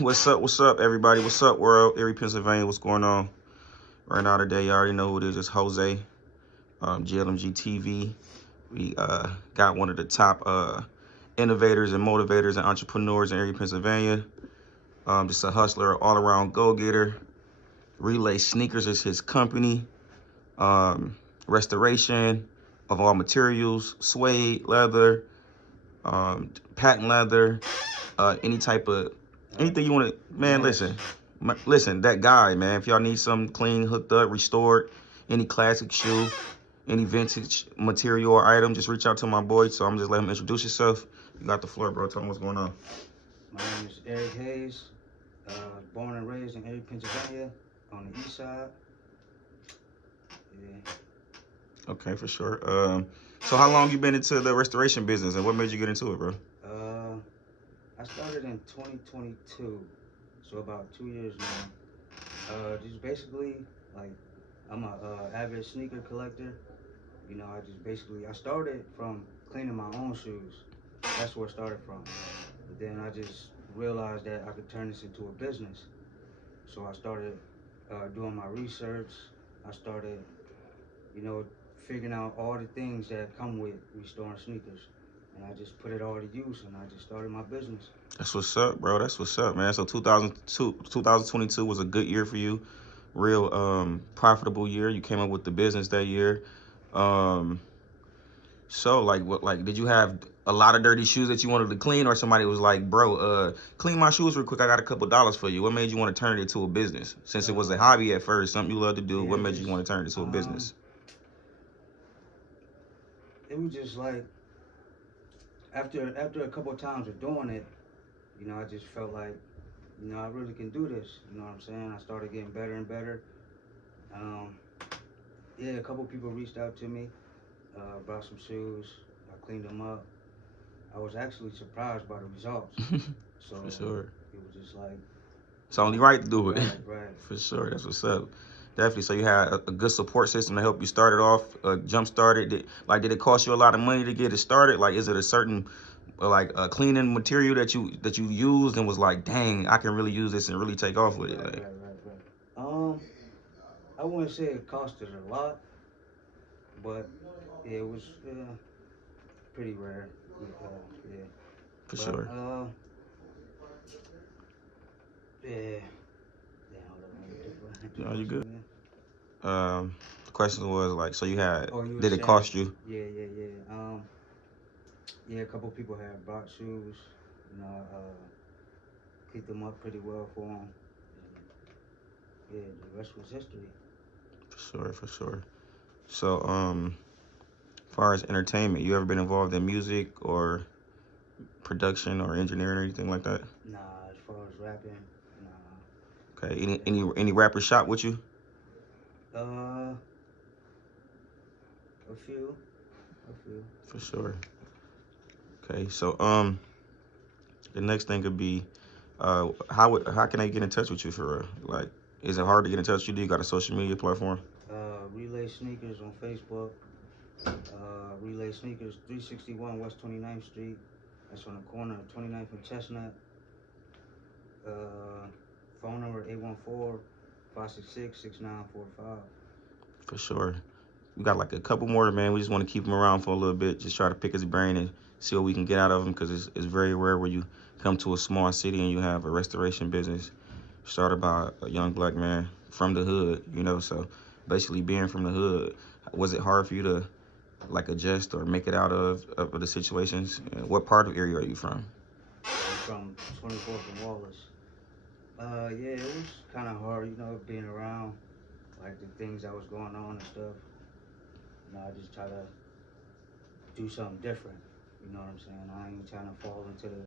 What's up, everybody? What's up, world? Erie, Pennsylvania, what's going on? Right now today, you already know who it is. It's Jose, GLMGTV. We got one of the top innovators and motivators and entrepreneurs in Erie, Pennsylvania. Just a hustler, all-around go-getter. Relay Sneakers is his company. Restoration of all materials, suede, leather, patent leather, any type of anything you want to, man. Listen, that guy, man. If y'all need something clean, hooked up, restored, any classic shoe, any vintage material or item, just reach out to my boy. So I'm just let him introduce yourself. You got the floor, bro. Tell him what's going on. My name is Eric Hayes, born and raised in Erie, Pennsylvania, on the east side. Yeah. Okay, for sure. So how long you been into the restoration business, and what made you get into it, bro? I started in 2022, so about 2 years now. Just basically, like, I'm a avid sneaker collector. You know, I started from cleaning my own shoes. That's where it started from. But then I just realized that I could turn this into a business. So I started doing my research. I started, you know, figuring out all the things that come with restoring sneakers. And I just put it all to use, and I just started my business. That's what's up, bro. That's what's up, man. So 2022 was a good year for you. Real profitable year. You came up with the business that year. So like did you have a lot of dirty shoes that you wanted to clean, or somebody was like, bro, clean my shoes real quick, I got a couple dollars for you? What made you want to turn it into a business? Since it was a hobby at first, something you love to do, what made you want to turn it into a business? It was just like after a couple of times of doing it, you know, I just felt like, you know, I really can do this. You know what I'm saying? I started getting better and better. Yeah, a couple people reached out to me, brought some shoes. I cleaned them up. I was actually surprised by the results. So For sure. It was just like, it's only right to do it. Right. For sure. That's what's up. Definitely. So you had a good support system to help you start it off, jump started. Did it cost you a lot of money to get it started? Like, is it a certain cleaning material that you used and was like, dang, I can really use this and really take off with it? Like, right. I wouldn't say it costed a lot, but yeah, it was pretty rare. Yeah. For sure. Yeah. No, you good. The question was like, so you had, did it saying, cost you? Yeah. Yeah, a couple people had bought shoes. You know, picked them up pretty well for them. Yeah, the rest was history. For sure. So, as far as entertainment, you ever been involved in music or production or engineering or anything like that? Nah, as far as rapping, nah. Okay. Any rappers shot with you? A few. For sure. Okay. So, the next thing could be, how can they get in touch with you for real? Like, is it hard to get in touch with you? Do you got a social media platform? Relay Sneakers on Facebook. Relay Sneakers, 361 West 29th Street. That's on the corner of 29th and Chestnut. Phone number 814-566-6945. For sure. We got like a couple more, man. We just want to keep him around for a little bit. Just try to pick his brain and see what we can get out of him, because it's very rare where you come to a small city and you have a restoration business started by a young black man from the hood, you know. So basically being from the hood, was it hard for you to like adjust or make it out of the situations? What part of area are you from? I'm from 24th and Wallace. Yeah, it was kind of hard, you know, being around like the things that was going on and stuff. You know, I just try to do something different. You know what I'm saying? I ain't trying to fall into the